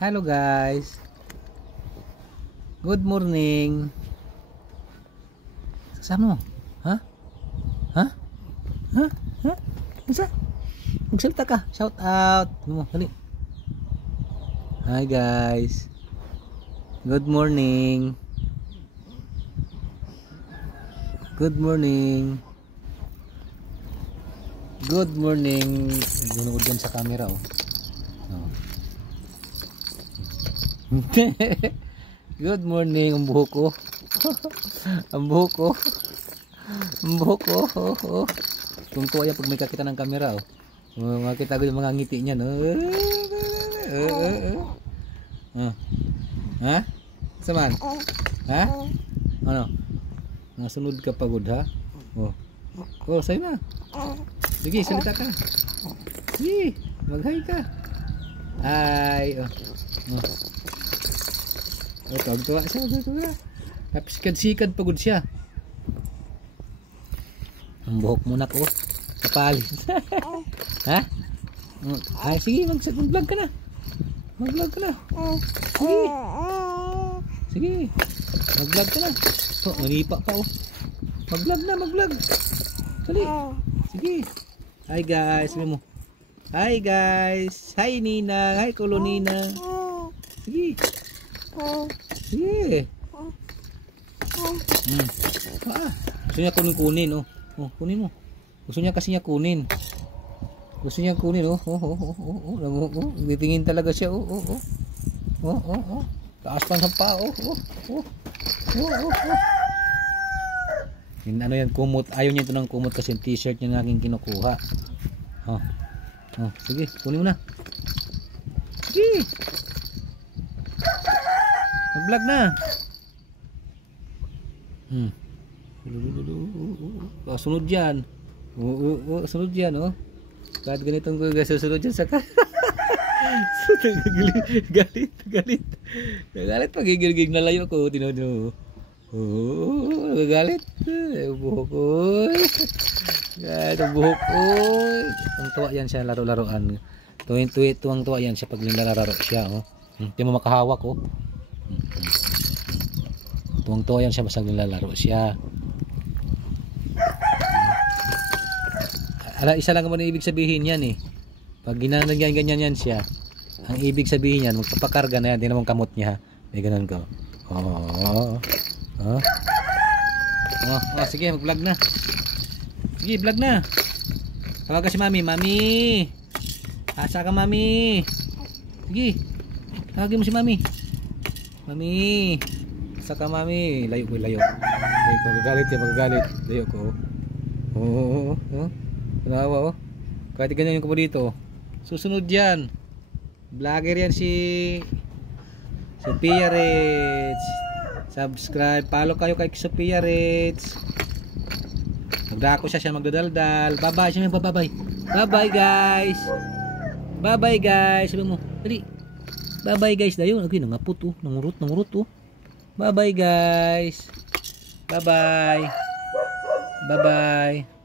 Hello guys. Good morning. Saan mo? Ha? Ha? Ha? Ha? Isa? Magsalita ka. Shout out. Mo, dali. Hi guys. Good morning. Good morning. Good morning. Gunuod dyan sa camera oh. Good morning, ang buhok ko. Ang buhok ko. Ang buhok ko. Tungtuwa yan pag may kakita ng camera oh. Makita ko yung mga ngiti niyan ha? Saman? Ha? Ano? Nasunod ka pagod ha? Oh, sa'yo na. Sige, salita ka. Sige, mag-hi ka. Hi. Tawag-tawa siya. Tapos sikad pagod siya. Ang buhok mo na ko. Kapalit. Ha? Ay, sige, mag-vlog ka na. Mag-vlog ka na. Sige. Sige. Mag-vlog ka na. Oh, manipa pa oh. Mag-vlog na, mag-vlog. Dali. Sige. Hi guys. Sabi mo. Hi guys. Hi Nina. Hi Kulo Nina. Sige. Sige. Gusto niya kunin oh. Kunin mo. Gusto niya kasi kunin. Gusto niya kunin oh. Titingin talaga siya oh. Taas pa ng paa oh. Ano yan, kumot. Ayaw niya ito ng kumot kasi yung t-shirt niya na aking kinukuha. Sige, kunin mo na. Sige. Mag-vlog na. Sunod yan. Sunod yan oh. Kahit ganitong susunod yan sa galit pagigilgig na layo ko. Tinodo. Nagagalit. Buhok ko. Buhok ko. Ang tuwa yan siya laro-laroan. Tuwang-tuwa yan siya pag nilalaro siya oh. Hindi mo makahawak oh. Tuwang-tuwa yan siya basta nilalaro siya. Isa lang naman ang ibig sabihin yan eh. Pag ganyan yan siya, ang ibig sabihin yan, magpapakarga na yan. Hindi naman kamot niya. May ganun ko. Sige, mag-vlog na. Sige, vlog na. Tawag ka si Mami. Mami! Asa ka Mami? Sige. Tawagin mo si Mami. Mami! Asa ka Mami? Layo ko, layo. Magagalit yan, magagalit. Layo ko. Nawa oh. Kahit ganyan yung ko dito. Susunod yan. Vlogger yan si Sophia Rich. Subscribe, follow kayo kay Sophia Rich. Magdako siya magdadaldal. Bye-bye siya, bye-bye. Bye-bye guys. Bye-bye guys. Sabi mo, dali. Bye-bye guys. Dayo, nangapot oh. Nangurot oh. Bye-bye guys. Bye-bye. Bye-bye.